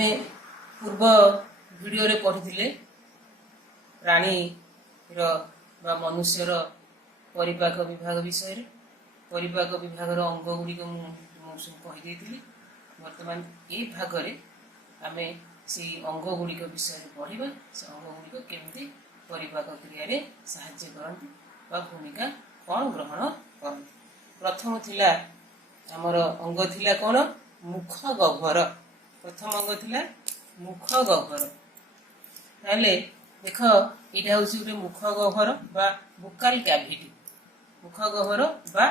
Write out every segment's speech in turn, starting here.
आमे पूर्व वीडियो रे पढ़ी प्राणी बा मनुष्यर परिपाक विभाग विषय रे परिपाक विभाग अंग गुड़िक मुझे बर्तमान ये भाग रे आमे से अंग गुड़िक विषय पढ़ा से अंग गुड़िक केमती परिपाक क्रिया रे साहाय्य करती भूमिका कौन ग्रहण करती। प्रथम थिला आमर अंग थिला कौन मुख गह्वर। प्रथम अंग थिला मुख गह्वर। ताले देख यहाँ हूँ गोटे मुख गह्वर बा बुकाल कैविटी। मुख गह्वर बा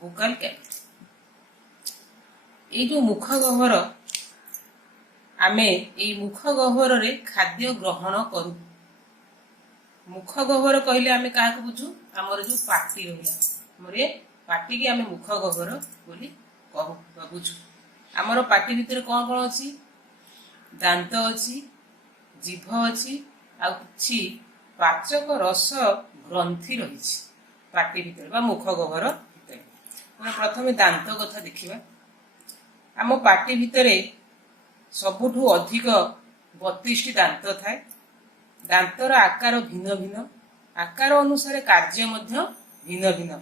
बुकाल कैविटी। ये जो मुख गह्वर आमे ये मुख गह्वर रे खाद्य ग्रहण करू। मुख गह्वर कहले आमे क्या बुझू आमर जो पाटी रहा मोरे पाटी की आमे मुख गह्वर बोली कहू बुझू। आमर पाटी भितर कौन कौन अच्छी दांत अच्छी जीभ अच्छी आ किछि पाचक रस ग्रंथि रही पाटी भितर बा मुख गह्वर भितर। प्रथमे दांत कथा देखिबा। आम पाटी भितर सबुठु अधिक 32 दांत थाए। दांतर आकार भिन्न भिन्न आकार अनुसार कार्य मध्य भिन्न भिन्न।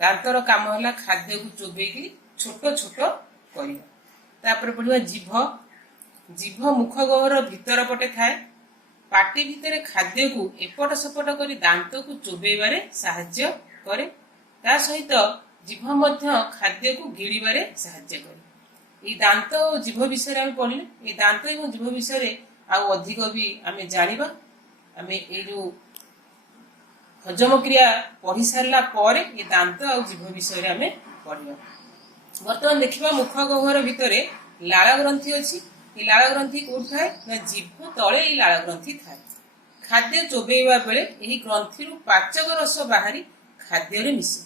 दांतर काम है खाद्य को चोबेकी छोट छोट करवा। तापर पढ़िबा जीभ। जीभ मुख गह्वर भीतर पटे थाए। पाटी भितर खाद्य को एपट सेपट करी दांत को चोबेबारे साहाय्य करे। ता सहित जीभ मध्य खाद्य को गिळिबारे साहाय्य करे। ये दांत और जीभ विषय आम पढ़ले। ये दांत और जीभ विषय आउ अधिक भी आमे जानिबा। आमे ए जो हजम क्रिया पढ़ी सारला परे ये दांत और जीभ विषय आमे पढ़िबा। वर्तमान देखिबा मुख गह्वर भितर लाल ग्रंथि अछि। ये लाल ग्रंथि कोठ थाए ना जीभ तळे ये लाल ग्रंथि थाए। खाद्य चोबेइबा बेले एही ग्रंथिरु पाचक रस बाहरी खाद्य रे मिसे।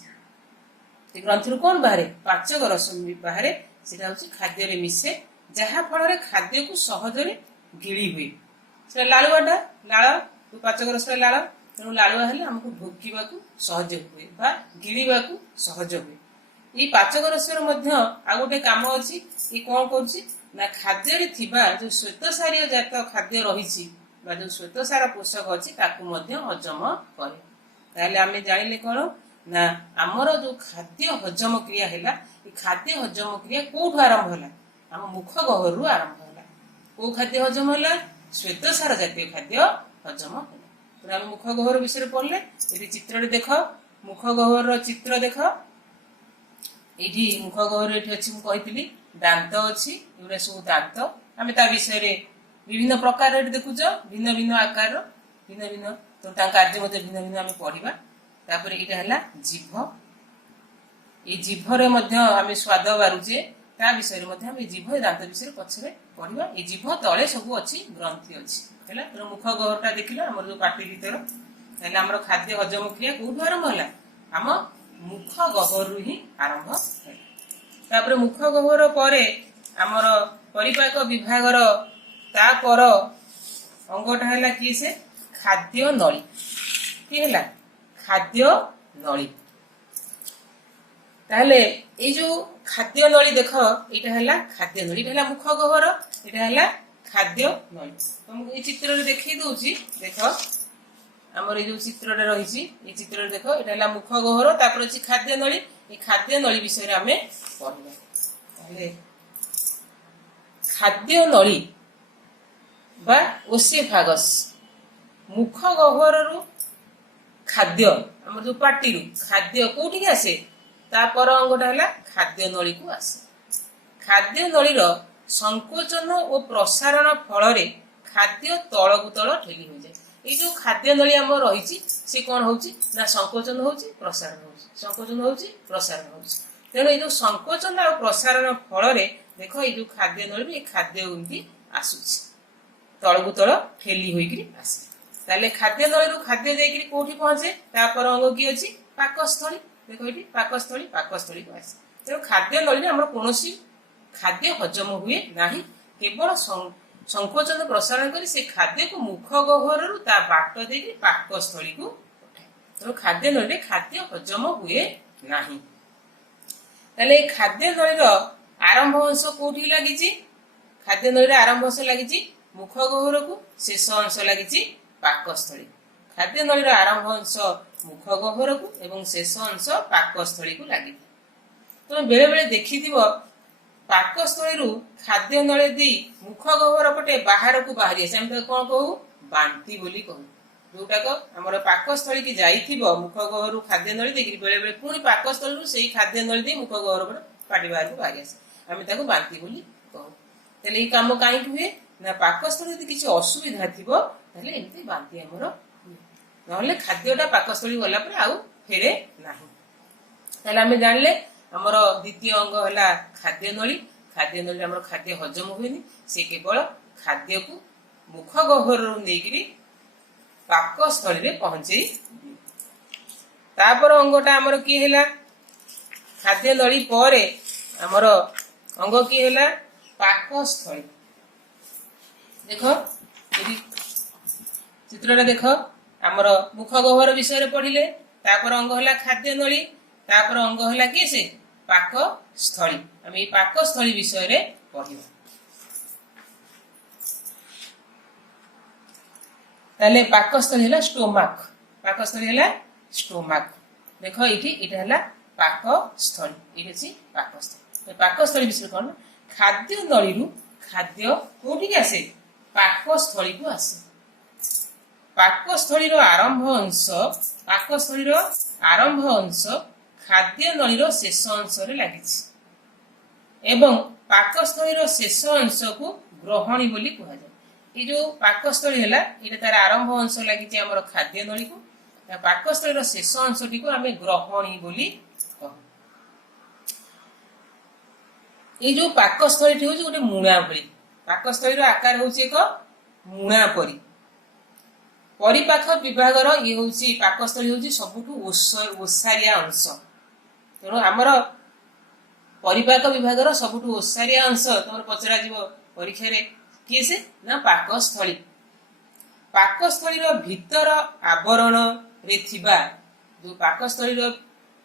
ए ग्रंथिरु कोन बाहरे पाचक रस बाहरे सेटा होछि खाद्य रे मिसे जहा फल रे खाद्य को सहज रे गिळी हुए। से लालुआटा लाल पाचक रस लाल तेणु लालुआ हेले हमको ढोकिबा को सहज हुए बा गिळीबा को सहज हुए। ये पाचक रसर मध्य आ गोटे काम अछि। ये कोन करछि ना खाद्य रे थिबा जो श्वेतसारीय जात खाद्य रहिछि बा जो श्वेतसार पोषक अछि ताकू मध्य हजम करे। ताले आमे जानिले कोन ना हमर जो खाद्य हजम क्रिया हैला ये खाद्य हजम क्रिया कोठु आरंभ होला हम मुख गह्वर रु आरंभ होला। को खाद्य हजम होला श्वेतसार जातीय खाद्य हजम होला। आम मुख गह्वर विषय पढ़ले। ये चित्र देख मुख गह्वर चित्र देख। ये मुख गह्वर ये अच्छी मुझे दांत अच्छी ये सब दांत आम ता विषय विभिन्न प्रकार देखुच भिन्न भिन्न आकार भिन्न भिन्न तो कार्य भिन्न भिन्न आम पढ़ा। तापर यहाँ है जीभ। ये जीभरे आम स्वाद बारुचे ता विषय आम जीभ दांत विषय पछरे पढ़ा। ये जीभ तले सब अच्छी ग्रंथि अच्छी है। तो मुख गह्वरटा देखला आम जो पाटी भीतर है आम खाद्य हजम क्रिया कौटू आरंभ है आम मुख गह्वर ही आरंभ है। तापर मुख गह्वर पर आमर परिपाक विभागर तापर अंगटा है कि से खाद्य नली कि है खाद्य नली। ताहले ये जो खाद्य नली देख यहाँ है खाद्य नली है मुख गह्वर यहाँ है खाद्य नली। तुमको ये चित्र देखी दूची देख आमर ये जो चित्र रही ये चित्र देख यहाँ है मुख गह्वर तापर अच्छी खाद्य नली। ये खाद्य नली विषय आम पढ़ा। खाद्य नली बा ओसेफागस मुख गह्वर रु खाद्य आम जो पाटी खाद्य कौटी आसे तापर अंगटा है खाद्य नली को आसे। खाद्य नली संकोचन और प्रसारण फल खाद्य तल को तल ठेली हो जाए। ये जो खाद्य नली आम रही सी कौन हो संकोचन हो प्रसारण हो संकोचन हो प्रसारण हो। तेणु ये जो संकोचन और प्रसारण फल देख ये जो खाद्य नली खाद्य एमती आसूची तल को तल ठेली होइकरी आसे। ताले खाद्य नली खाद्य देकरी कोठी पहुंचे तापर अंग की अछि पाकस्थली। देखो ये पाकस्थली को आसे। तेणु खाद्य नली आम कौन खाद्य हजम हुए ना केवल संकोचन प्रसारण करी से खाद्य को मुख गह्वर रु ता बाट देकी पाकस्थली को पठाए। तेणु खाद्य नली खाद्य हजम हुए नाही। ताले खाद्य नली आरंभ अंश कोठी लगी खाद्य नळीर आरंभ अंश लगी मुख गह्वर को शेष अंश लगी पाकस्थली खाद्य नळीर आरंभ अंश मुख गह्वर को एवं शेष अंश पाकस्थली को लगी तुम बेले बेले देखि पाकस्थली खाद्य नली दी मुख गह्वर पटे बाहर को बाहरी आसे कौन कहू बांती बोली कहू जोटाक आमर पाकस्थली की जाइथिबो मुख गह्वर खाद्य नली देखि बेले बेले पुणी पाकस्थली से खाद्य नली दी मुख गह्वर पटे पाटी बाहर को बाहरी आसे आम ताको बांती बोली कहू तेल ये कम कहीं हुए ना पाकस्थली यदि किसी असुविधा थी एमती बांती आमर ना खाद्यटा पाकस्थली गला आउ फेरे ना आम जानले आमर द्वितीय अंग है खाद्य नली आमर खाद्य हजम हुए से केवल खाद्य को मुख गह्वर नहीं पाकस्थली पहुंचे तापर अंगटा आमर किए है खाद्य नली पर आमर अंग किए है पाकस्थली देख चित्रटा देख आमर मुख गह्वर विषय पढ़िले तापर अंग है खाद्य नली तापर अंग है किए से पाकस्थली आम ये पाकस्थली विषय पढ़ा ताले पाकस्थली है स्टोमाक पाकस्थली है स्टोमाक देख ये है पाकस्थली ये पाकस्थली पाकस्थली विषय कौन खाद्य नली खाद्य कौटी आसे पाकस्थली को आसे पाकस्थली आरंभ अंश खाद्य नली शेष अंश लगी एवं पाकस्थली शेष अंश को ग्रहणी बोली कह जाए ये जो पाकस्थली है ये तार आरंभ अंश लगी आम खाद्य नली को पाकस्थली शेष अंशटी को आम ग्रहणी बोली कहू ये जो पाकस्थली हूँ गोटे मुणा भली पाकस्थली आकार हूँ एक मुणा परी परिपाक विभाग ये हूँ पाकस्थली हूँ सबुठू ओसारिया अंश तेणु आमर परिपाक विभाग सबुठू ओसारिया अंश तुम पचरा परीक्षा किए से ना पाकस्थली पाकस्थली भीतर आवरण रे थिबा जो पाकस्थली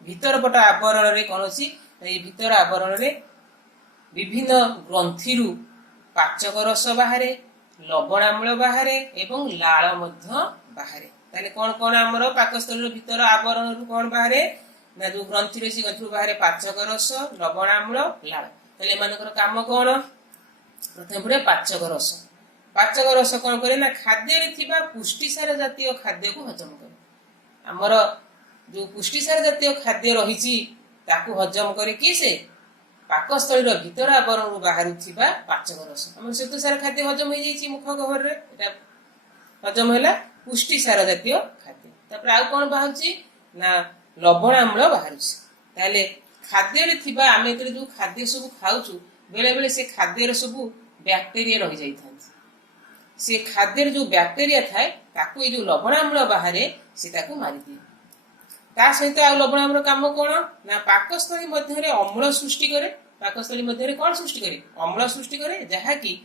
भीतर पट आवरण रे कौन अच्छी भीतर आवरण रे विभिन्न ग्रंथि पाचक रस बाहर लवणाम्ल बाहर एवं लाल बाहर ताले कौन कौन आमर पाकस्थली भीतर आवरण कौन बाहर ना जो ग्रंथि रही ग्रंथि बाहर पाचक रस लवणाम्ल लाल ताले एमानकर काम कौन प्रथम पड़े पाचक रस कौन करे ना खाद्य थिबा पुष्टिसार जातीय खाद्य को हजम करे आमर जो पुष्टिसार जातीय खाद्य रही ताकू हजम करे किए से पाकस्थली भीतर आवरण बाहर पाचक रस आम श्वेतसार खाद्य हजम हो जाए मुख गह्वर हजम है पुष्टिसार जातीय खाद्य तापर आउ कौन बाहर ना लवणाम्ल बाहर ताले खाद्य थिबा आम जो खाद्य सब खाऊँ बेले बेले से खाद्यर सब बैक्टेरिया रही जाता से खाद्यर जो बैक्टेरिया थाए ताकू ये जो लवणाम्ल बाहर से ताकू मारी दिए ता सहित आ लवणाम्ल काम कौन ना पाकस्थली मध्य अम्ल सृष्टि करे पाकस्थली मध्य कौन सृष्टि करे अम्ल सृष्टि करे जहाँकि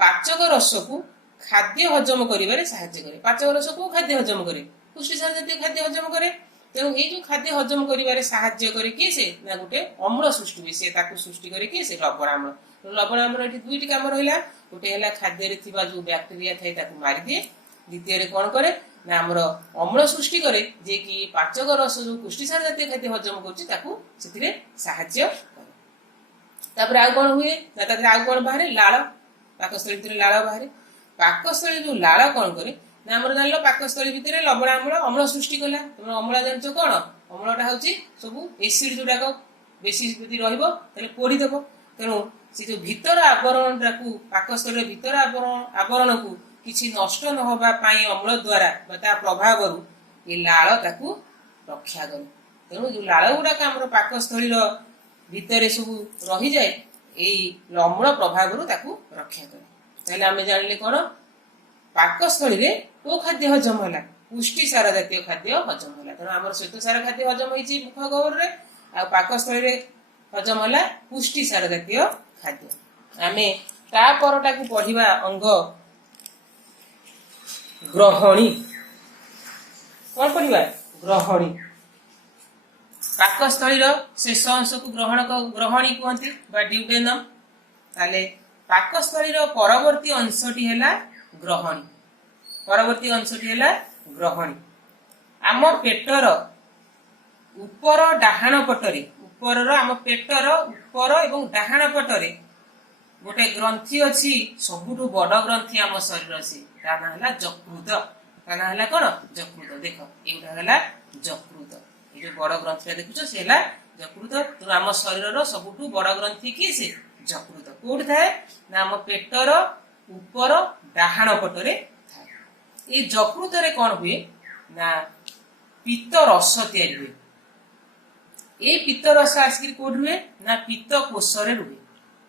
पाचक रस को खाद्य हजम कर साहाय्य करे पाचक रस को खाद्य हजम करे पुष्टिसार जातीय खाद्य हजम करे तेणु ये जो खाद्य हजम कर साहाय्य करे किए से ना गोटे अम्ल सृष्टि हुए से सृष्टि करे किए से लवणाम्ल ये दुईटी काम रहा गोटे है खाद्य जो बैक्टेरिया थाए ताकू मारी दिए द्वितीय कौन करे ना आमर अम्ल सृष्टि करे जे कि पाचक रस जो पुष्टिसार जातीय खाद्य हजम कर साहाय्य करे आउ कौन हुए ना आउ कौन बाहर लाल पाकस्थली भितर लाल बाहर पाकस्थली जो लाल कौन करे ना आम जान पाकस्थली भितर लवणाम्ल अम्ल सृष्टि कला तुम अम्ल जान कौन अम्लटा हूँ सब एसिड जोटाक बेसी रही पोड़ीदेव तेणु से जो भीतर आवरण पाकस्थली भीतर आवरण को किसी नष्ट न होगापाई अम्ल द्वारा प्रभाव ये लाल ताकू रक्षा करे तेणु जो लाल गुड़ाक आम पाकस्थली भितर सब रही जाए यही अम्ल प्रभाव रक्षा करे आम जान कौन पाकस्थली को खाद्य हजम है पुष्टिसार जातीय खाद्य हजम है तेणु आम श्वेतसार खाद्य हजम होती मुख गह्वर आ पाकस्थली हजम है पुष्टिसार जातीय खाद्य आम तापरटा को पढ़ा अंग ग्रहणी कौन पढ़ा ग्रहणी पाकस्थली शेष अंश को ग्रहणी कहते ड्यूडेनम ताले ପାକସ୍ଥଳୀର ପରବର୍ତ୍ତୀ ଅଂଶଟି ହେଲା ଗ୍ରହଣୀ। ପରବର୍ତ୍ତୀ ଅଂଶଟି ହେଲା ଗ୍ରହଣୀ। ଆମ ପେଟର ଉପର ଡାହାଣ ପଟରେ, ଉପରର ଆମ ପେଟର ଉପର ଏବଂ ଡାହାଣ ପଟରେ ଗୋଟେ ଗ୍ରନ୍ଥି ଅଛି, ସବୁଠୁ ବଡ ଗ୍ରନ୍ଥି ଆମ ଶରୀର ଅଛି, ତା ନାଁ ହେଲା ଯକୃତ। ତା ନାଁ ହେଲା କଣ? ଯକୃତ। ଦେଖ ଏଇଟା ହେଲା ଯକୃତ। ଏଇ ଯୋଉ ବଡ ଗ୍ରନ୍ଥିଟା ଦେଖୁଛ ସେ ହେଲା ଯକୃତ। ଆମ ଶରୀରର ସବୁଠୁ ବଡ ଗ୍ରନ୍ଥି କିଏ? ସେ ଯକୃତ। କୋଉଠି ଥାଏ? ନା ଆମ ପେଟର ଉପର ଡାହାଣ ପଟରେ ଥାଏ। ଏଇ ଯକୃତରେ କଣ ହୁଏ? ନା ପିତ୍ତ ରସ ତିଆରି ହୁଏ। ଏଇ ପିତ୍ତ ରସ ଆସିକି କୋଉଠି ରୁହେ? ନା ପିତ୍ତ କୋଷରେ ରୁହେ।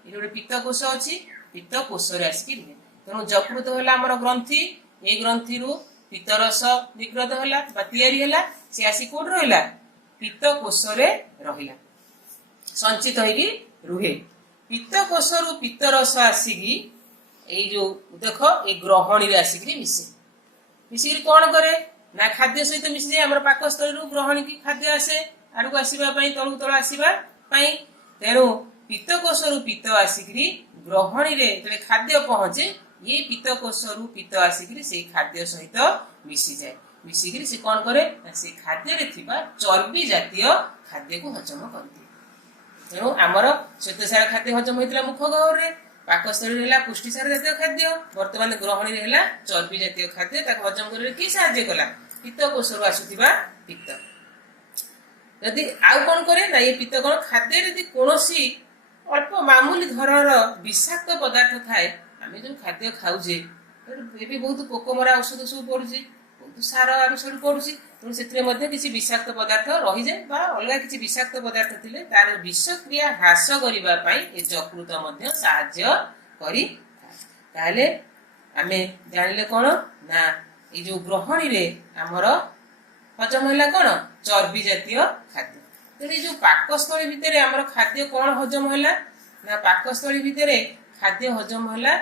ଏଇ ଗୋଟେ ପିତ୍ତ କୋଷ ଅଛି, ପିତ୍ତ କୋଷରେ ଆସିକି ରୁହେ। ତେଣୁ ଯକୃତ ହେଲା ଆମର ଗ୍ରନ୍ଥି। ଏଇ ଗ୍ରନ୍ଥିରୁ ପିତ୍ତ ରସ ନିଗ୍ରତ ହେଲା ବା ତିଆରି ହେଲା, ସେ ଆସି କୋଉଠି ରହିଲା? ପିତ୍ତ କୋଷରେ ରହିଲା, ସଞ୍ଚିତ ହେଇକି ରୁହେ। ପିତ୍ତ କୋଷରୁ ପିତ୍ତ ରସ ଆସିକି ଏଇ ଯୋଉ ଦେଖ ଏଇ ଗ୍ରହଣୀରେ ଆସିକି ମିଶେ। ମିଶିକି କଣ କରେ? ନା ଖାଦ୍ୟ ସହିତ ମିଶିଯାଏ। ଆମର ପାକସ୍ଥଳୀରୁ ଗ୍ରହଣୀ କି ଖାଦ୍ୟ ଆସେ ଆଡକୁ ଆସିବା ପାଇଁ, ତଳକୁ ତଳ ଆସିବା ପାଇଁ। ତେଣୁ ପିତ୍ତ କୋଷରୁ ପିତ୍ତ ଆସିକିରି ଗ୍ରହଣୀରେ ଯେତେବେଳେ ଖାଦ୍ୟ ପହଞ୍ଚେ, ଇଏ ପିତ୍ତ କୋଷରୁ ପିତ୍ତ ଆସିକିରି ସେଇ ଖାଦ୍ୟ ସହିତ ମିଶିଯାଏ। ମିଶିକିରି ସେ କଣ କରେ? ନା ସେ ଖାଦ୍ୟରେ ଥିବା ଚର୍ବି ଜାତୀୟ ଖାଦ୍ୟକୁ ହଜମ କରିଦିଏ। ତେଣୁ ଆମର ଶ୍ୱେତସାର ଖାଦ୍ୟ ହଜମ ହୋଇଥିଲା ମୁଖ ଗହ୍ୱରରେ, ପାକସ୍ଥଳୀରେ ହେଲା ପୁଷ୍ଟିସାର ଜାତୀୟ ଖାଦ୍ୟ, ବର୍ତ୍ତମାନ ଗ୍ରହଣୀରେ ହେଲା ଚର୍ବି ଜାତୀୟ ଖାଦ୍ୟ। ତାକୁ ହଜମ କରିବାରେ କି ସାହାଯ୍ୟ କଲା? ପିତ୍ତ କୋଷରୁ ଆସୁଥିବା ପିତ୍ତ। ଯଦି ଆଉ କଣ କରେ? ନା ଏ ପିତ୍ତ କଣ ଖାଦ୍ୟରେ ଯଦି କୌଣସି ଅଳ୍ପ ମାମୁଲି ଧରଣର ବିଷାକ୍ତ ପଦାର୍ଥ ଥାଏ, ଆମେ ଯୋଉ ଖାଦ୍ୟ ଖାଉଛେ ଏବେ ବହୁତ ପୋକମରା ଔଷଧ ସବୁ ପଡୁଛି, ବହୁତ ସାର ଆଡୁ ସାଡୁ ପଡୁଛି। ତେଣୁ ସେଥିରେ ମଧ୍ୟ କିଛି ବିଷାକ୍ତ ପଦାର୍ଥ ରହିଯାଏ ବା ଅଲଗା କିଛି ବିଷାକ୍ତ ପଦାର୍ଥ ଥିଲେ ତାର ବିଷକ୍ରିୟା ହ୍ରାସ କରିବା ପାଇଁ ଏ ଯକୃତ ମଧ୍ୟ ସାହାଯ୍ୟ କରିଥାଏ। ତାହେଲେ ଆମେ ଜାଣିଲେ କଣ? ନା ଏଇ ଯୋଉ ଗ୍ରହଣୀରେ ଆମର ହଜମ ହେଲା କଣ? ଚର୍ବି ଜାତୀୟ ଖାଦ୍ୟ। ତେଣୁ ଏଇ ଯୋଉ ପାକସ୍ଥଳୀ ଭିତରେ ଆମର ଖାଦ୍ୟ କଣ ହଜମ ହେଲା? ନା ପାକସ୍ଥଳୀ ଭିତରେ ଖାଦ୍ୟ ହଜମ ହେଲା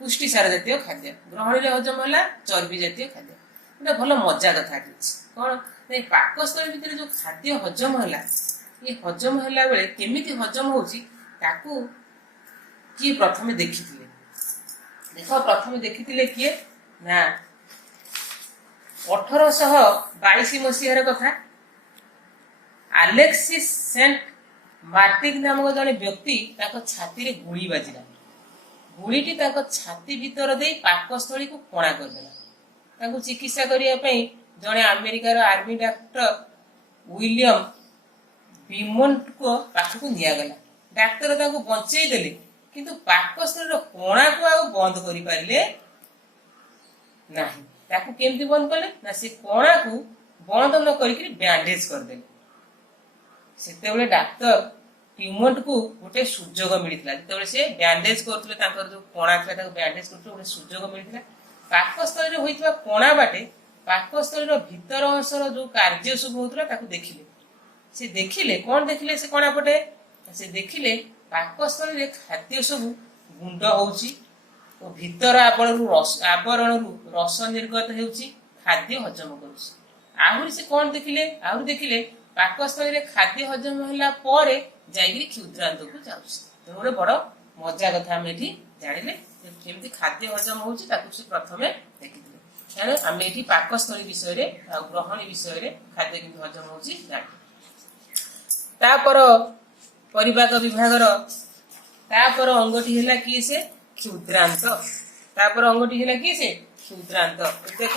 ପୁଷ୍ଟିସାର ଜାତୀୟ ଖାଦ୍ୟ, ଗ୍ରହଣୀରେ ହଜମ ହେଲା ଚର୍ବି ଜାତୀୟ ଖାଦ୍ୟ। ଗୋଟେ ଭଲ ମଜା କଥା ଅଛି କଣ? ନା ପାକସ୍ଥଳୀ ଭିତରେ ଯୋଉ ଖାଦ୍ୟ ହଜମ ହେଲା, ଏ ହଜମ ହେଲା ବେଳେ କେମିତି ହଜମ ହଉଛି ତାକୁ କିଏ ପ୍ରଥମେ ଦେଖିଥିଲେ? ଦେଖ ପ୍ରଥମେ ଦେଖିଥିଲେ କିଏ? ନା 1822 ମସିହାର କଥା। ଆଲେକ୍ସିସ୍ ସେଣ୍ଟ ମାର୍ଟିନ ନାମକ ଜଣେ ବ୍ୟକ୍ତି, ତାଙ୍କ ଛାତିରେ ଗୁଳି ବାଜିଲା। ଗୁଳିଟି ତାଙ୍କ ଛାତି ଭିତର ଦେଇ ପାକସ୍ଥଳୀକୁ କଣା କରିଦେଲା। ତାଙ୍କୁ ଚିକିତ୍ସା କରିବା ପାଇଁ ଜଣେ ଆମେରିକାର ଆର୍ମି ଡାକ୍ତର ୱିଲିୟମ ବିମୋଣ୍ଟଙ୍କ ପାଖକୁ ନିଆଗଲା। ଡାକ୍ତର ତାଙ୍କୁ ବଞ୍ଚେଇ ଦେଲେ, କିନ୍ତୁ ପାକସ୍ଥଳୀର କଣାକୁ ଆଉ ବନ୍ଦ କରିପାରିଲେ ନାହିଁ। ତାକୁ କେମିତି ବନ୍ଦ କଲେ? ନା ସେ କଣାକୁ ବନ୍ଦ ନ କରିକି ବ୍ୟାଣ୍ଡେଜ କରିଦେଲେ। ସେତେବେଳେ ଡାକ୍ତର ଟ୍ୟୁମଣ୍ଟକୁ ଗୋଟେ ସୁଯୋଗ ମିଳିଥିଲା। ଯେତେବେଳେ ସେ ବ୍ୟାଣ୍ଡେଜ କରୁଥିଲେ, ତାଙ୍କର ଯୋଉ କଣା ଥିଲା ତାକୁ ବ୍ୟାଣ୍ଡେଜ କରୁଥିଲେ, ଗୋଟେ ସୁଯୋଗ ମିଳିଥିଲା। ପାକସ୍ଥଳୀରେ ହୋଇଥିବା କଣା ବାଟେ ପାକସ୍ଥଳୀର ଭିତର ଅଂଶର ଯୋଉ କାର୍ଯ୍ୟ ସବୁ ହଉଥିଲା ତାକୁ ଦେଖିଲେ। ସେ ଦେଖିଲେ କଣ ଦେଖିଲେ? ସେ କଣା ପଟେ ସେ ଦେଖିଲେ ପାକସ୍ଥଳୀରେ ଖାଦ୍ୟ ସବୁ ଗୁଣ୍ଡ ହଉଛି ଓ ଭିତର ଆବରଣରୁ ରସ ନିର୍ଗତ ହେଉଛି, ଖାଦ୍ୟ ହଜମ କରୁଛି। ଆହୁରି ସେ କଣ ଦେଖିଲେ? ଆହୁରି ଦେଖିଲେ ପାକସ୍ଥଳୀରେ ଖାଦ୍ୟ ହଜମ ହେଲା ପରେ ଯାଇକିରି କ୍ଷୁଦ୍ରାନ୍ତକୁ ଯାଉଛି। ତେଣୁ ଗୋଟେ ବଡ ମଜା କଥା ଆମେ ଏଠି ଜାଣିଲେ, କେମିତି ଖାଦ୍ୟ ହଜମ ହଉଛି ତାକୁ ସେ ପ୍ରଥମେ ଦେଖିଥିଲେ। ତେଣୁ ଆମେ ଏଠି ପାକସ୍ଥଳୀ ବିଷୟରେ ଆଉ ଗ୍ରହଣୀ ବିଷୟରେ ଖାଦ୍ୟ କେମିତି ହଜମ ହଉଛି ଜାଣିଲେ। ତାପର ପରିପାକ ବିଭାଗର ତାପର ଅଙ୍ଗଟି ହେଲା କିଏ? ସେ କ୍ଷୁଦ୍ରାନ୍ତ। ତାପର ଅଙ୍ଗଟି ହେଲା କିଏ? ସେ କ୍ଷୁଦ୍ରାନ୍ତ। ଦେଖ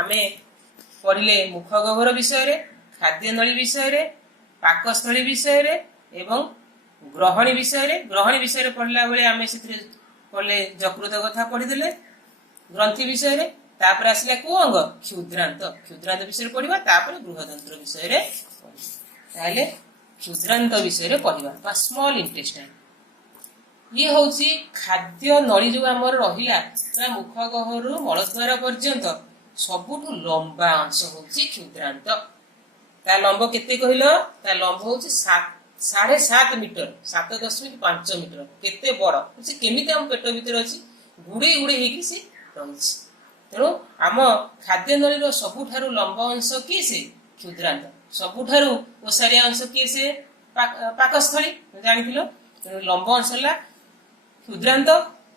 ଆମେ ପଢିଲେ ମୁଖ ଗହ୍ୱର ବିଷୟରେ, ଖାଦ୍ୟନଳୀ ବିଷୟରେ, ପାକସ୍ଥଳୀ ବିଷୟରେ ଏବଂ ଗ୍ରହଣୀ ବିଷୟରେ। ଗ୍ରହଣୀ ବିଷୟରେ ପଢିଲା ବେଳେ ଆମେ ସେଥିରେ ପଢିଲେ ଯକୃତ କଥା ପଢିଦେଲେ, ଗ୍ରନ୍ଥି ବିଷୟରେ। ତାପରେ ଆସିଲା କୋଉ ଅଙ୍ଗ? କ୍ଷୁଦ୍ରାନ୍ତ। କ୍ଷୁଦ୍ରାନ୍ତ ବିଷୟରେ ପଢିବା, ତାପରେ ବୃହଦନ୍ତ୍ର ବିଷୟରେ ପଢିବା। ତାହେଲେ କ୍ଷୁଦ୍ରାନ୍ତ ବିଷୟରେ ପଢିବା ବା ସ୍ମଲ ଇଣ୍ଟେଷ୍ଟାଇନ। ଇଏ ହଉଛି ଖାଦ୍ୟ ନଳୀ ଯୋଉ ଆମର ରହିଲା ପୁରା ମୁଖ ଗହ୍ୱରରୁ ମଳଦ୍ୱାର ପର୍ଯ୍ୟନ୍ତ ସବୁଠୁ ଲମ୍ବା ଅଂଶ ହଉଛି କ୍ଷୁଦ୍ରାନ୍ତ। ତା ଲମ୍ବ କେତେ କହିଲ? ତା ଲମ୍ବ ହଉଛି 7.5 ମିଟର, 7.5 ମିଟର। କେତେ ବଡ! ସେ କେମିତି ଆମ ପେଟ ଭିତରେ ଅଛି, ଗୁଡେଇ ଗୁଡେଇ ହେଇକି ସେ ରହିଛି। ତେଣୁ ଆମ ଖାଦ୍ୟ ନଳୀର ସବୁଠାରୁ ଲମ୍ବ ଅଂଶ କିଏ? ସେ କ୍ଷୁଦ୍ରାନ୍ତ। ସବୁଠାରୁ ଓସାରିଆ ଅଂଶ କିଏ? ସେ ପାକସ୍ଥଳୀ। ଜାଣିଥିଲ? ତେଣୁ ଲମ୍ବ ଅଂଶ ହେଲା କ୍ଷୁଦ୍ରାନ୍ତ,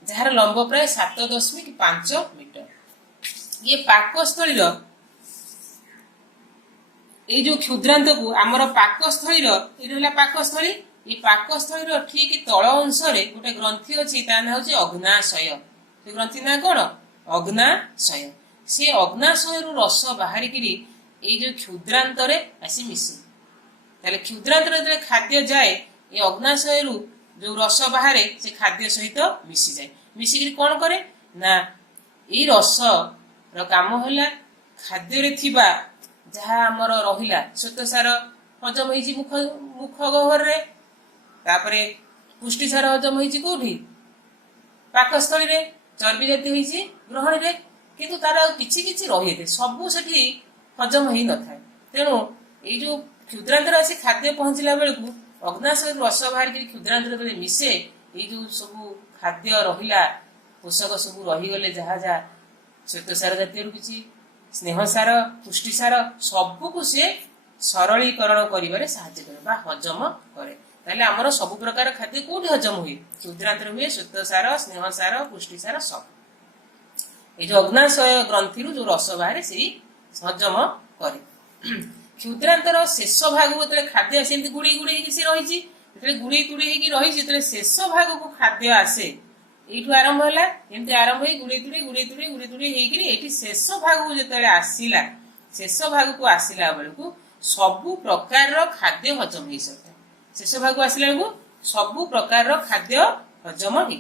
जार लंब प्राय 7.5 मीटर। ये पाकस्थली ये जो क्षुद्रांत को आमर पाकस्थली पाकस्थली ये पाकस्थली ठीक तल अंश गोटे ग्रंथि अच्छी ता ना हूँ अग्नाशय। से ग्रंथि ना कौन अग्नाशय। से अग्नाशय रस बाहरिक ये जो क्षुद्रांत आसी मिसे क्षुद्रांत खाद्य जाए ये अग्नाशय जो रस बाहर से खाद्य सहित मिसी जाए। मिसिक कौन करे ना ये रस काम है खाद्य जहाँ आमर रहा श्वेतसार हजम होती मुख गह्वर तापरे पुष्टिसार हजम होती कौटी पाकस्थली रे चर्बी जाती होती ग्रहण रे किंतु तार किछि किछि रही थे सबू से हजम हो न था। तेणु ये जो क्षुद्रांत आसी खाद्य पहुंचला बेलू अग्नाशय रस बाहर क्षुद्रांत मिसे ये जो सब खाद्य रहा पोषक सब रहीगले जहाँ जहाँ श्वेतसार जातीय किसी स्नेहसार पुष्टिसार सबको सी सरलीकरण कर हजम करे। ताहले आमर सब प्रकार खाद्य कौटी हजम हुए क्षुद्रांत हुए श्वेतसार स्नेहसार पुष्टिसार सब ये जो अग्नाशय ग्रंथि जो रस बाहर से हजम करे। क्षुद्रांतर शेष भाग को खाद्य आसे गुड़ी गुड़ी सी रही गुड़ी तुड़ी रही शेष भाग को खाद्य आसे यू आरंभ है एमती आरंभ हो गुड़ी तुड़ी गुड़ी तुड़ी गुड़ी तुड़ी होती शेष भाग को जो आसला शेष भाग को आसला बेलू सबु प्रकार खाद्य हजम हो सकता है। शेष भाग को आसला बेलू सबु प्रकार खाद्य हजम होता है।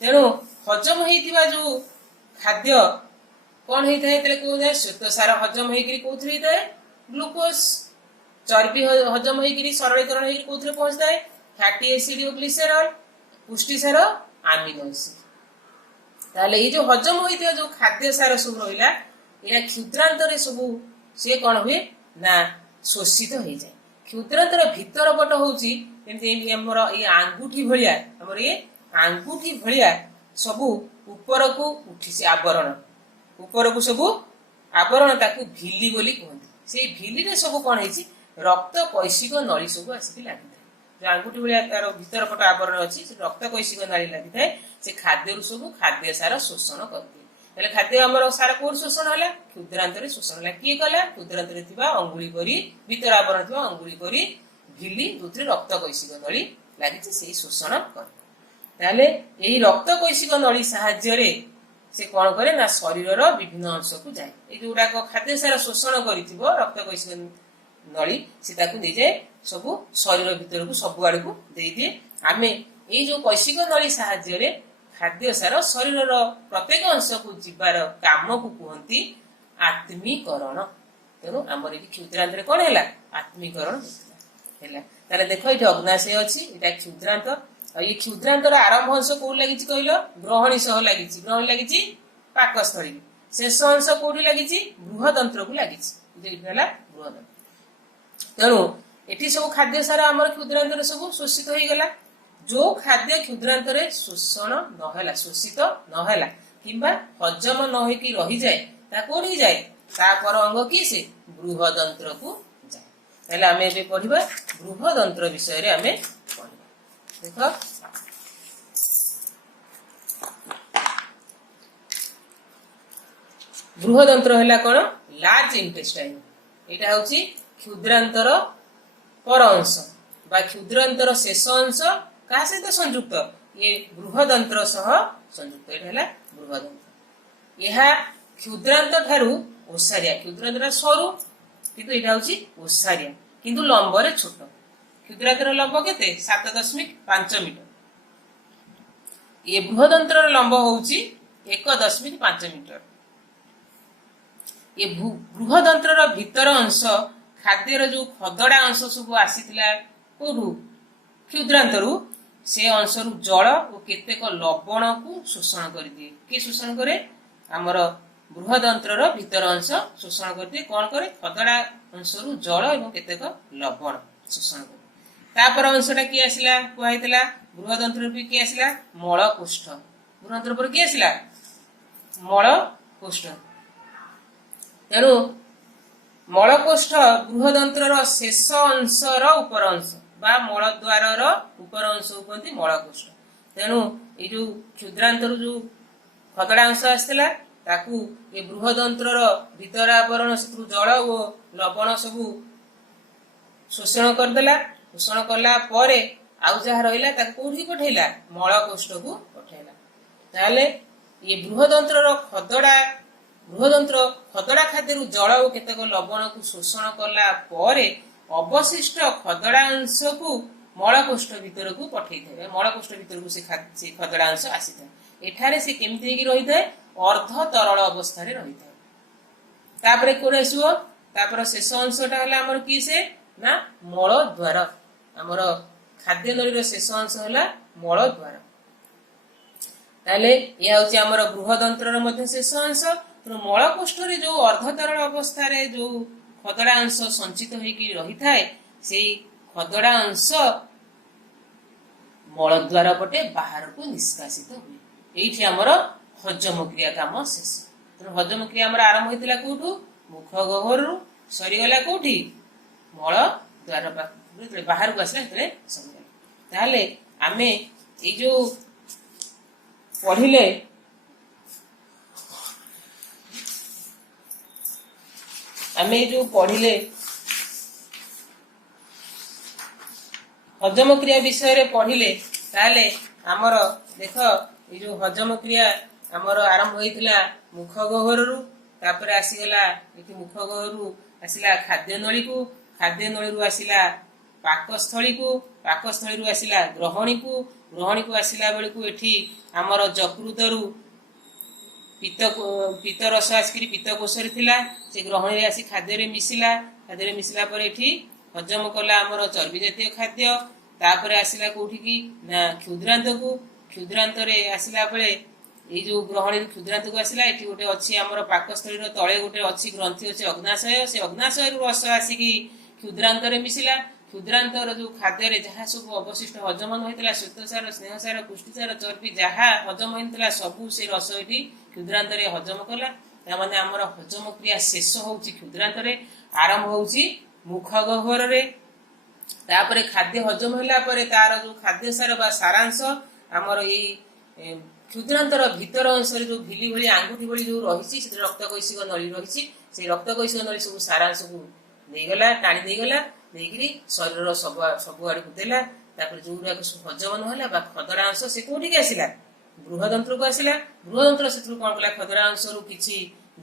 तेणु हजम होता जो खाद्य कौन होता है कौन श्वेतसार हजम होता है ग्लूकोज चर्बी हजम हो सरलीकरण हो पहुंचता है फैटी एसिड और ग्लिसरॉल पुष्टिसार आमिनो एसिड। ताले ये जो हजम होता जो खाद्य सार सब रहा या क्षुद्रांत सब सी कौन हुए ना शोषित हो जाए। क्षुद्रांतर भीतर पट होमर ये आंगुठी भाया आमर ये आंगुठी भाया सबू ऊपर को उठी से आवरण ऊपर को सबू आवरण ताकू भिली बोली कहते से भिली रे सब कौन है रक्त कैशिक नली सब आसिक लगी जो आंगुठी भाया तार भीतर पट आवरण अच्छी रक्त कैशिक नली लगी था से खाद्य सब खाद्य सार शोषण करते खाद्य आमर सार कौन शोषण है क्षुद्रांत शोषण है किए कला क्षुद्रांत अंगुली करी भीतर आवरण अंगुली करी भिली जो रक्त कैशिक नली लगी से शोषण कर यही रक्त कैशिक नली साहाय्य से कौन करे ना शरीर विभिन्न अंश को जाए ये जोड़ा खाद्य सार शोषण कर रक्त कैशिक नली से दे जाए सब शरीर भीतर को सब आड़ को दे दिए आम ये जो कैशिक नली साहाय्य खाद्य सार शरीर प्रत्येक अंश को जीवार काम को कहती आत्मीकरण। तेणु आमर ये क्षुद्रांत कौन है आत्मीकरण होता है। देख ये अग्नाशय अच्छी यहाँ क्षुद्रांत ये क्षुद्रांतर आरंभ अंश कौन लगी कहल ग्रहणी सह लगी ग्रहणी लगी पाकस्थली शेष अंश कौटी लगी बृहदंत्र को लगी बृहदंत्र। तेणु ये सब खाद्य सार आमर क्षुद्रांत सब शोषित हो गला जो खाद्य क्षुद्रांत शोषण नहला शोषित नहला किंबा हजम न होकी रही जाए कौटी जाए तापर अंग कि से बृहदंत्र को जाए। आम ए पढ़ा बृहदंत्र विषय आम पढ़ा देख बृहदंत्र है कौन लार्ज इंटेस्टाइन यहाँ हूँ क्षुद्रांतर पर अंश बा क्षुद्रांतर शेष अंश क्या सहित संयुक्त ये बृहदंत्र सह संयुक्त यहाँ बृहदंत्र यह क्षुद्रांत ठारू ओसारिया क्षुद्रांत सरू किंतु यहाँ हूँ ओसारिया किंतु लंब रे छोट क्षुद्रांतर लंब के 7.5 मीटर ये बृहदंत्र लंब हूँ 1.5 मीटर। ये बृहदंत्र भीतर अंश खाद्यर जो खदड़ा अंश सब आसीला कौटू क्षुद्रांतरू से अंश जल और केतेक लवण को शोषण कर दिए किए शोषण करे आमर बृहदंत्र भीतर अंश शोषण कर दिए कौन करे खदड़ा अंश जल और केतेक लवण शोषण करे तापर अंशटा किए आसला कहला बृहदंत्र किए आसला मलकोष्ठ बृहदंत्र पर किए आसला मलकोष्ठ। तेणु मलकोष्ठ बृहदंत्र शेष अंशर उपर अंश बा मलद्वार उपर अंश कहते मलकोष्ठ तेणु ये जो क्षुद्रांतर जो खदड़ा अंश आसला ताकू ये बृहदंतर भीतर आवरण से जल और लवण सबू शोषण करदेला। शोषण कला परे आउ जहाँ रहिला ताकू कोठी पठेला मलकोष्ठ को पठेला। ताले ये बृहदंतर खदड़ा खाद्य जल और केतक लवण को शोषण कला परे अवशिष्ट खदड़ा अंश को मलकोष्ठ भीतर को पठे थे। मलकोष्ठ भीतर को से खदड़ा अंश आसी था। एठारे से केमती रही था अर्ध तरल अवस्था रही था। तापरे कोरे आसो तापर शेष अंशटा है आमर कि से ना मल द्वार। आमर खाद्य नली शेष अंश है मल द्वार। ताले यह हूँ आमर बृहदंतर मध्य शेष अंश। तो मलकोष्ठ रे जो अर्ध तरल अवस्था रे जो खदड़ा अंश संचित होइकी रही थाए से खदड़ा अंश मल द्वार पटे बाहर को निष्कासित हुए। एठी आमर हजम क्रिया काम शेष। तो हजम क्रिया आमर आरंभ होइतिला कोठू मुख गह्वरु सरीगला कोठी मल द्वार बाहर को आसला हेतरे सरीगला। ताले आमे ए जो पढ़िले आमे जो पढ़िले हजम क्रिया विषय रे पढ़िले ताले आमर देख ये जो हजम क्रिया आमर आरंभ होइतिला मुख गह्वरु तापर आसीगला एठी मुख गह्वरु आसिला खाद्य नली को खाद्य नली रु आसिला पाकस्थली को पाकस्थली रु आसिला ग्रहणी को आसिला बेल को एठी आमर जकृतरु पित्त रस आसिक पित्तकोश थिला से ग्रहणी आसी खाद्य मिसिला पर एठी हजम कला आमर चर्बी जातीय खाद्य। तापर आसिला कोठी की ना क्षुद्रांत रे आसिला बेले ये जो ग्रहणी क्षुद्रांत को आसिला एठी गोटे अछि आमर पाकस्थली रो तळे गोटे अछि ग्रंथि अछि अग्नाशय। से अग्नाशय रु रस आसिकी क्षुद्रांत रे मिसिला। क्षुद्रांतर जो खाद्य रे जहाँ सब अवशिष्ट हजम होइतिला श्वेतसार स्नेहसार पुष्टिसार चर्बी जहाँ हजम होइतिला सबू से रस एठी क्षुद्रांत रे हजम कला। तामाने आमर हजम क्रिया शेष होउची क्षुद्रांत रे आरंभ होउची मुख गह्वर रे। तापरे खाद्य हजम होला परे तार जो खाद्य सार बा सारांश आमर ई क्षुद्रांतर भीतर अंश रे जो भिली भली आंगुठी भली जो रहिची से रक्तकैशिक नली रहिची से रक्तकैशिक नली सब सारांश को देगला टाणी देगला देगिरी शरीर सब आड़ को देला। तापर जो गुराक हजम नहला बा खदड़ा अंश से कोठी के आसिला बृहदंत्र को आसिला। बृहदंत्र से कोन कला खदड़ा अंश रु किछि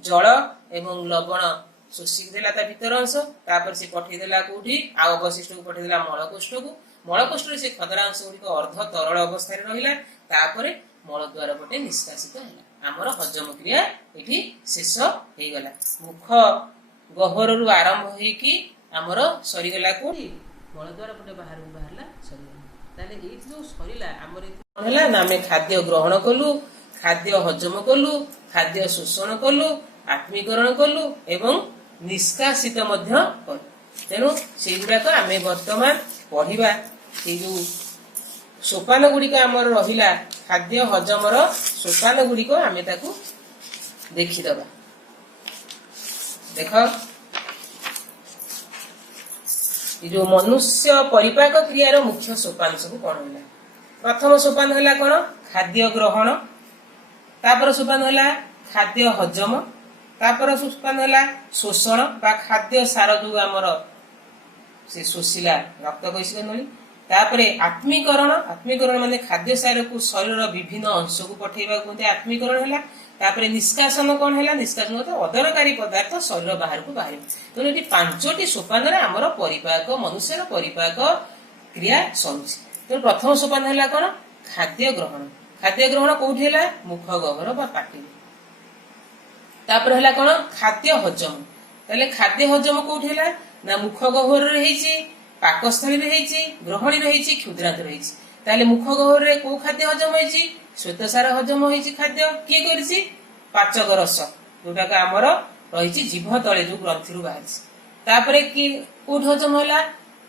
जल एवं लवण शोषिक देला ता भीतर अंश। तापर से पठे देला कोठी आ अवशिष्ट को पठे देला मलकोष्ठ को। मलकोष्ठ रे से खदड़ा अंश गुडी को अर्ध तरल अवस्था रे रहिला। तापर मल द्वार पटे निष्कासित हैला। आमर हजम क्रिया एठी शेष हे गला। मुख गह्वर रु आरंभ होई कि आमर सरीगला कोठी मल द्वार पटे बाहर को बाहरला सरीगला। ताले ए जो सरीला आमर होला ना आमे खाद्य ग्रहण कलु खाद्य हजम कलु खाद्य शोषण कलु आत्मीकरण कलु एवं निष्कासित मध्य कलु। तेणु से गुड़ाक आमे वर्तमान पढ़िबा से जो सोपान गुड़िक आमर रहिला खाद्य हजमर सोपान गुड़िक आमे ताकू देखिदबा। देख जो मनुष्य परिपाक क्रियार मुख्य सोपान सब कौन होला। प्रथम सोपान है कौन खाद्य ग्रहण। तापर सोपान है खाद्य हजम। तापर सोपान है शोषण बा खाद्य सार जो आमर से शोषिला रक्तकैशिक नली। तापरे आत्मीकरण। आत्मीकरण माने खाद्य सार को शरीर विभिन्न अंश को पठेबा कहते आत्मीकरण है। तापरे निष्कासन कौन है निष्कासन तो अदरकारी पदार्थ शरीर बाहर को बाहर। तो ये पांचटी सोपान आमर परिपाक मनुष्यर परिपाक क्रिया सरुची। तो प्रथम सोपान है कौन खाद्य ग्रहण। खाद्य ग्रहण कौटी है मुख गह्वर बा पाटी। तापर है कौन खाद्य हजम। ताले खाद्य हजम कौटी है ना मुख गह्वर रे पाकस्थली रे ग्रहणी रे क्षुद्रांत रे। ताले मुख गह्वर रे को खाद्य हजम होइछि श्वेतसार हजम होइछि खाद्य किए करिछि पाचक रस जोटा का आमर रहिछि जीभ तळे जो ग्रंथि रु बाहरिछि। तापरे कि कोठ हजम होला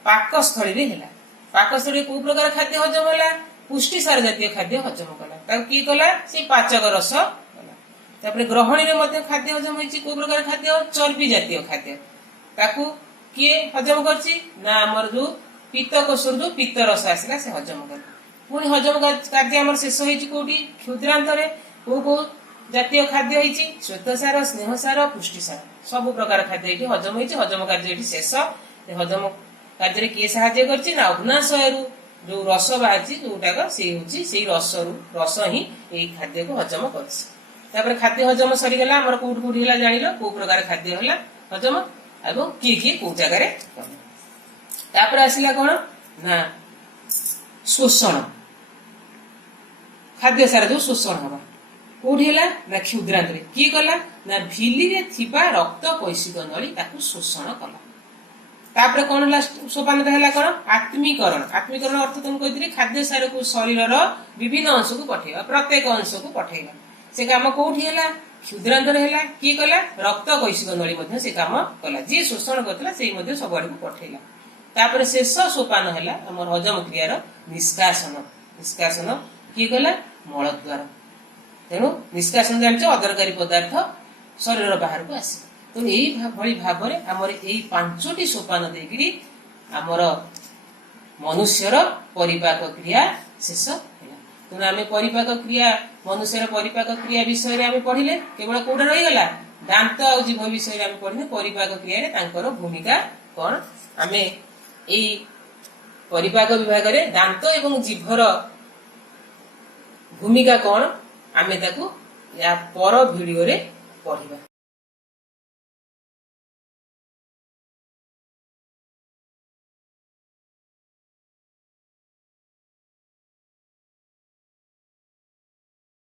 पाकस्थली रे होला। पाकस्थली को प्रकार खाद्य हजम होला पुष्टिसार जातीय खाद्य हजम कला ता की कला से पाचक रस कला। तापरे ग्रहणी रे मध्ये खाद्य हजम होइछि को प्रकार खाद्य चर्बी जातीय खाद्य ताकू किए हजम करछि ना आमर जो पित्तकोश जो पित्त रस आसिला से हजम कला। पुणी हजम कार्य आम शेष होती क्षुद्रांतरे को जातीय खाद्य होती श्वेतसार स्नेहसार पुष्टिसार सब प्रकार खाद्य ये हजम होती हजम कार्य ये शेष हजम कार्य किए साहाଯ୍य करछि ना अग्नाशयरू जो रस बाहरी जोटाक से रस ही यही खाद्य को हजम कर खाद्य हजम सरीगला आम कौट कौटी है जान कौ प्रकार खाद्य है हजम एवं किए किए कौ जगार आसला कौन ना शोषण खाद्य सार जो शोषण हवा कौटी है ना क्षुद्रांत किए कला ना भिली रे थिबा रक्त कैशिक नली ताकू शोषण कला तापर कौन सोपान है कौन आत्मीकरण आत्मीकरण अर्थ तुम कही खाद्य सार को शरीर विभिन्न अंश को पठेगा प्रत्येक अंश को पठेगा से काम कौटी है क्षुद्रांतर है किए कला रक्त कैशिक नली से काम कला जी शोषण करता से सब आड़ को पठेगा तापर शेष सोपान है आम हजम क्रियार निष्कासन निष्कासन किए कला मलद्वार तेणु निष्कासन जान अदरकारी पदार्थ शरीर बाहर को आस तो यही भाव में आमर यही 5टी सोपान देकरी आमर मनुष्यर परिपाक क्रिया शेष है तेणु आम परिपाक क्रिया मनुष्यर परिपाक क्रिया विषय में पढ़िले केवल कौटा रहीगला दांत और जीभ विषय में पढ़िले परिपाक क्रिया भूमिका कौन आम यही परिपाक विभाग में दांत एवं जीभर भूमिका कौन आमे ताकू या पर वीडियो रे पढ़िबा।